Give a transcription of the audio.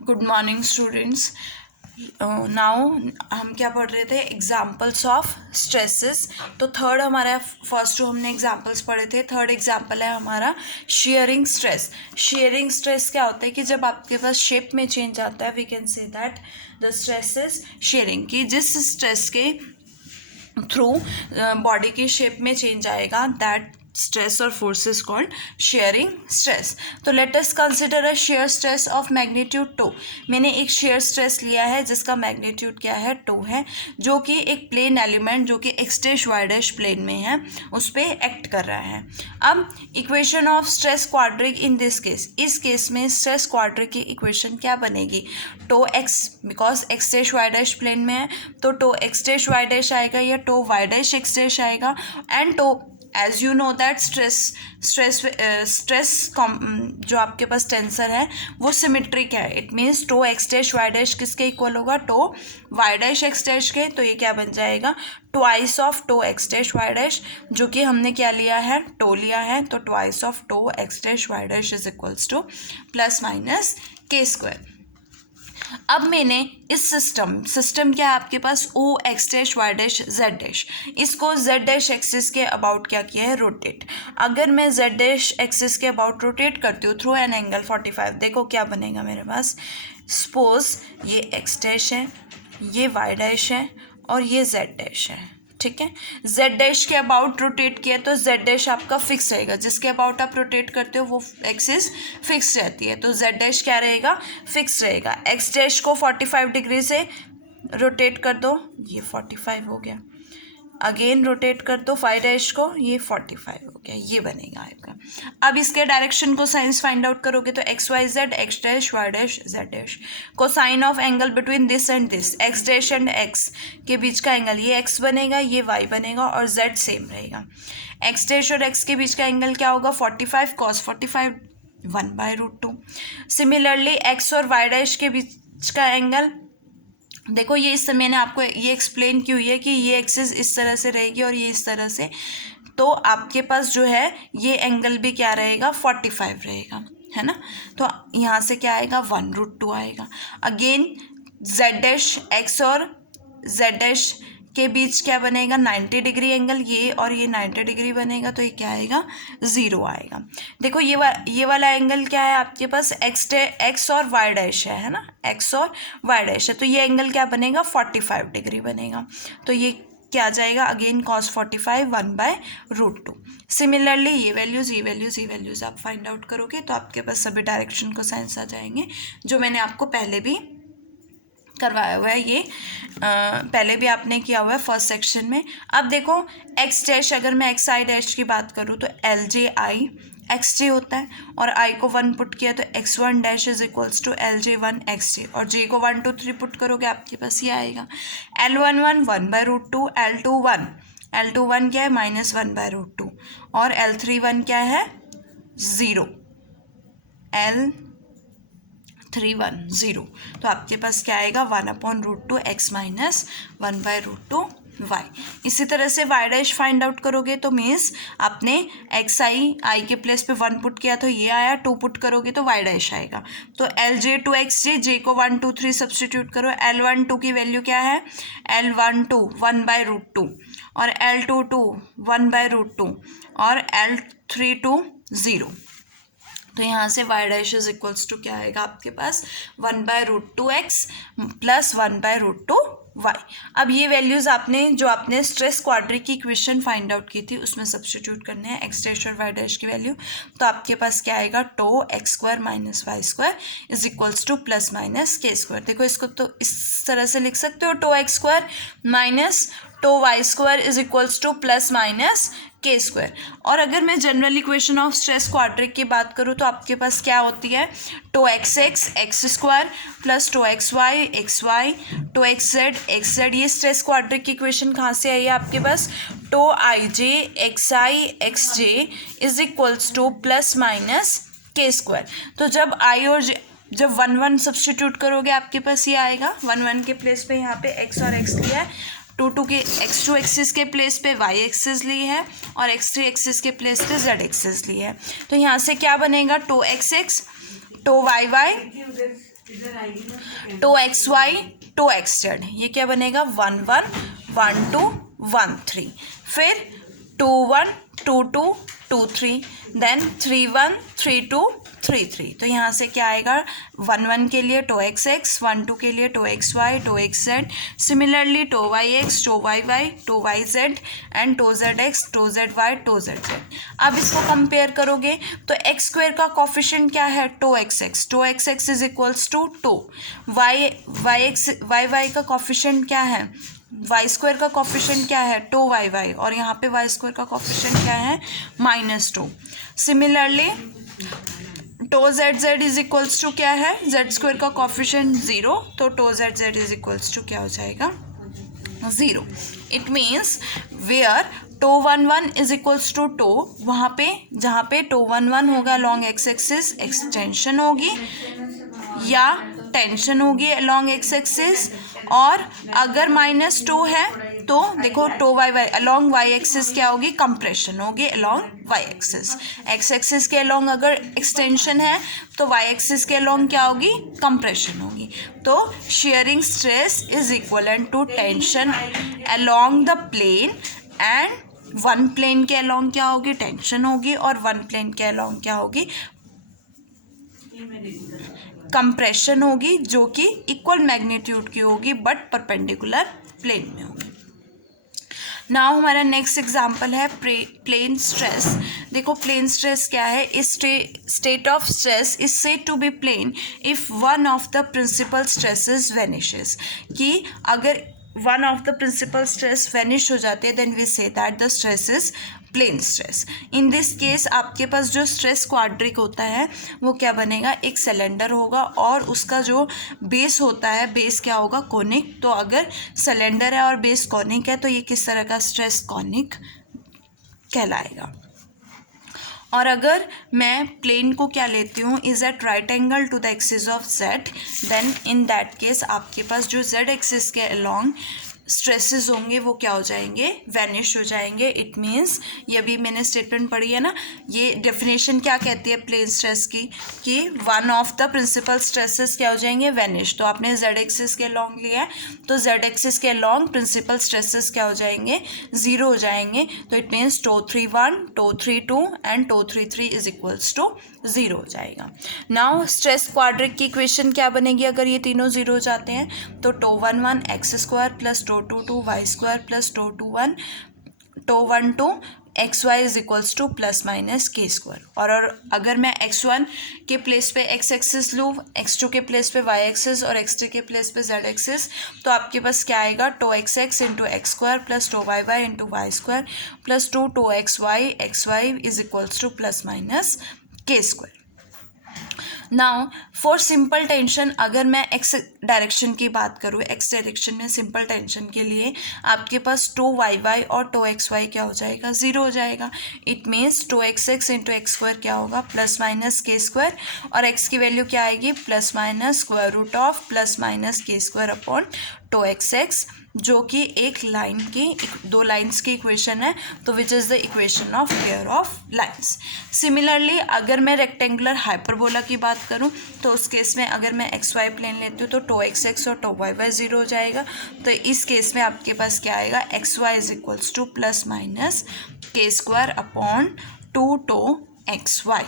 Good morning students. Now हम क्या पढ़ रहे थे? Examples of stresses. तो थर्ड हमारा फर्स्ट हमने एग्जाम्पल्स पढ़े थे। थर्ड एग्जाम्पल है हमारा शेयरिंग स्ट्रेस। शेयरिंग स्ट्रेस क्या होता है कि जब आपके पास शेप में चेंज आता है, we can say that the stress is shearing, कि जिस स्ट्रेस के थ्रू बॉडी की शेप में चेंज आएगा, दैट स्ट्रेस और force is called shearing stress. तो let us consider a shear stress of magnitude 2। मैंने एक शेयर स्ट्रेस लिया है जिसका मैग्नीट्यूड क्या है? 2 है, जो कि एक प्लेन एलिमेंट जो कि x dash y dash plane में है उस पर एक्ट कर रहा है। अब equation of stress quadric in this case, इस केस में स्ट्रेस क्वाड्रिक की इक्वेशन क्या बनेगी? Tau x, because x dash y dash plane में है तो tau x dash y dash आएगा या tau y dash x dash आएगा। And tau as you know that stress जो आपके पास टेंसर है वो सिमेट्रिक है। It means to x dash y dash किसके इक्वल होगा? Two y dash x dash के। तो ये क्या बन जाएगा? Twice of to x dash y dash, जो कि हमने क्या लिया है? टो लिया है। तो twice of to x dash y dash is equals to plus minus k square. अब मैंने इस सिस्टम क्या है आपके पास? O x dash y dash z dash, इसको जेड डैश एक्सिस के अबाउट क्या किया है? रोटेट। अगर मैं जेड डैश एक्सिस के अबाउट रोटेट करती हूँ थ्रू एन एंगल 45, देखो क्या बनेगा मेरे पास। सपोज ये एक्स डैश है, ये वाई डैश है और ये जेड डैश है, ठीक है। जेड डैश के अबाउट रोटेट किया तो जेड डैश आपका फिक्स रहेगा, जिसके अबाउट आप रोटेट करते हो वो एक्सिस फिक्स रहती है। तो जेड डैश क्या रहेगा? फिक्स रहेगा। एक्स डैश को 45 डिग्री से रोटेट कर दो, ये 45 हो गया। अगेन रोटेट कर दो फाइव डैश को, ये 45 हो गया। ये बनेगा आपका। अब इसके डायरेक्शन को साइंस फाइंड आउट करोगे तो x y z, x dash y dash z dash. Cosine of angle between this and this, x dash and x के बीच का एंगल, ये एक्स बनेगा, ये वाई बनेगा और जेड सेम रहेगा। एक्स डैश और एक्स के बीच का एंगल क्या होगा? 45 कॉस 45 1/√2। सिमिलरली एक्स और वाई डैश के बीच का एंगल, देखो ये इस मैंने आपको ये एक्सप्लेन की हुई है कि ये एक्सिस इस तरह से रहेगी और ये इस तरह से, तो आपके पास जो है ये एंगल भी क्या रहेगा? 45 रहेगा, है ना। तो यहाँ से क्या आएगा? 1/√2 आएगा। अगेन जेड डैश एक्स और जेड डैश के बीच क्या बनेगा? 90 डिग्री एंगल, ये और ये 90 डिग्री बनेगा, तो ये क्या आएगा? 0 आएगा। देखो ये वाला एंगल क्या है आपके पास? एक्स और वाई डैश है ना, एक्स और वाई डैश है, तो ये एंगल क्या बनेगा? 45 डिग्री बनेगा। तो ये क्या आ जाएगा? Again cos 45 1/√2। सिमिलरली ये वैल्यूज़ आप फाइंड आउट करोगे तो आपके पास सभी डायरेक्शन को साइंस आ जाएंगे, जो मैंने आपको पहले भी करवाया हुआ है। ये पहले भी आपने किया हुआ है फर्स्ट सेक्शन में। अब देखो एक्स डैश, अगर मैं एक्स आई डैश की बात करूँ तो एल जे आई एक्स जे होता है, और आई को 1 पुट किया तो x one dash is equals to l j 1 x j, और जे को 1 2 3 पुट करोगे आपके पास ये आएगा। L11 1/√2, L21 क्या है? -1/√2, और L31 क्या है? 0, L31 0। तो आपके पास क्या आएगा? 1/√2 x माइनस 1/√2 y। इसी तरह से y डैश फाइंड आउट करोगे तो मीन्स आपने एक्स आई के प्लेस पे 1 पुट किया तो ये आया, 2 पुट करोगे तो y डैश आएगा। तो LJ 2 जे को 1 2 3 सब्सटीट्यूट करो। L12 की वैल्यू क्या है? L12 1/√2, और L22 1/√2, और L32 0। तो यहाँ से y dash is equals to क्या आएगा आपके पास? 1/√2x plus 1/√2 y। अब ये वैल्यूज़ आपने स्ट्रेस क्वाड्रिक की इक्वेशन फाइंड आउट की थी उसमें सब्स्टिट्यूट करने हैं, एक्स डैश और वाई डैश की वैल्यू। तो आपके पास क्या आएगा? Tau x square minus y square is equals to plus minus k square. देखो इसको तो इस तरह से लिख सकते हो, tau x square minus tau y square is equals to plus minus k square. और अगर मैं general equation of stress quadric की बात करूँ तो आपके पास क्या होती है? Tau x x x square plus tau x y tau x z. ये स्ट्रेस क्वाड्रिक की इक्वेशन कहाँ से आई है आपके पास? Tau i j x i x j is equals to plus minus k square. तो जब आई और जब 1 1 सब्सटीट्यूट करोगे आपके पास ये आएगा। 1 1 के प्लेस पे यहाँ पे एक्स और एक्स लिया है, 2 2 के x2 एक्सिस के प्लेस पे y एक्सिस ली है, और x3 एक्सिस के प्लेस पे z एक्सिस ली है। तो यहाँ से क्या बनेगा? Tau x x tau y y two x y two x z, ये क्या बनेगा 1 1 1 2 1 3, फिर 2 1 2 2 2 3, देन 3 1 3 2 3 3। तो यहाँ से क्या आएगा 1 1 के लिए 2x 1 2 के लिए 2xy 2xz, similarly 2yx 2yy 2yz and 2zx 2zy 2zz। अब इसको कंपेयर करोगे तो एक्स स्क्वायर का कॉफिशिएंट क्या है 2xx is equals to 2, y का कॉफिशिएंट क्या है वाई स्क्वायर का कॉफिशिएंट क्या है 2yy, और यहाँ पे वाई स्क्वायर का कॉफिशिएंट क्या है -2। Similarly tau z z is equals to क्या है जेड स्क्वायर का कॉफिशिएंट 0, तो tau z z is equals to क्या हो जाएगा 0। It means where tau 1 1 is equals to tau, वहाँ पे जहाँ पे टो 1 1 होगा लॉन्ग एक्स एक्सिस एक्सटेंशन होगी या टेंशन होगी अलॉन्ग एक्स एक्सिस, और अगर -2 है तो देखो tau y y along y axis क्या होगी कंप्रेशन होगी along y axis, x axis के अलॉन्ग अगर एक्सटेंशन है तो वाई एक्सिस के अलॉन्ग क्या होगी कंप्रेशन होगी। तो shearing stress is equivalent to tension along the plane, and one plane के अलॉन्ग क्या होगी टेंशन होगी और वन प्लेन के अलॉन्ग क्या होगी कंप्रेशन होगी, जो कि इक्वल मैग्नीट्यूड की होगी बट परपेंडिकुलर प्लेन में होगी। नाउ हमारा नेक्स्ट एग्जाम्पल है प्लेन स्ट्रेस। देखो प्लेन स्ट्रेस क्या है, इस state of stress is said to be plane if one of the principal stresses vanishes, कि अगर one of the principal stress vanish हो जाते हैं then we say that the stress is plane stress. In this case आपके पास जो stress quadric होता है वो क्या बनेगा, एक सिलेंडर होगा और उसका जो बेस होता है बेस क्या होगा कोनिक। तो अगर सिलेंडर है और बेस कोनिक है तो ये किस तरह का स्ट्रेस कोनिक कहलाएगा। और अगर मैं प्लेन को क्या लेती हूँ is at right angle to the axis of z, then in that case आपके पास जो जेड एक्सिस के अलॉन्ग स्ट्रेसेस होंगे वो क्या हो जाएंगे वैनिश हो जाएंगे। इट मीन्स ये अभी मैंने स्टेटमेंट पढ़ी है ना, ये डेफिनेशन क्या कहती है प्लेन स्ट्रेस की कि one of the principal stresses क्या हो जाएंगे वैनिश। तो आपने जेड एक्सिस के लॉन्ग लिया है तो जेड एक्सिस के लॉन्ग प्रिंसिपल स्ट्रेसेस क्या हो जाएंगे 0 हो जाएंगे। तो it means tau 3 1 tau 3 2 and tau 3 3 is equals to 0 हो जाएगा। नाउ स्ट्रेस क्वाड्रिक की इक्वेशन क्या बनेगी अगर ये तीनों 0 हो जाते हैं, तो tau 1 1 x square plus tau 2 2 y square plus tau 2 1 tau 1 2 x y is equals to plus minus k square. और अगर मैं x1 के प्लेस पे x एक्सिस लूँ, x2 के प्लेस पे y एक्सिस और x3 के प्लेस पे z एक्सिस, तो आपके पास क्या आएगा tau x x into x square plus tau y y into y square plus tau x y is equals to plus minus k square. Now for simple tension अगर मैं x direction की बात करूँ, एक्स डायरेक्शन में simple tension के लिए आपके पास टो वाई वाई और टो एक्स वाई क्या हो जाएगा 0 हो जाएगा। It means to x x into x square क्या होगा प्लस माइनस के स्क्वायर, और एक्स की वैल्यू क्या आएगी plus minus square root of plus minus k square upon tau x x, जो कि एक लाइन की दो लाइंस की इक्वेशन है, तो which is the equation of pair of lines. Similarly अगर मैं रेक्टेंगुलर हाइपरबोला की बात करूं तो उस केस में अगर मैं एक्स वाई प्लेन लेती हूँ तो टो एक्स एक्स और टो वाई वाई 0 हो जाएगा। तो इस केस में आपके पास क्या आएगा x y is equals to plus minus k square upon 2 tau x Y.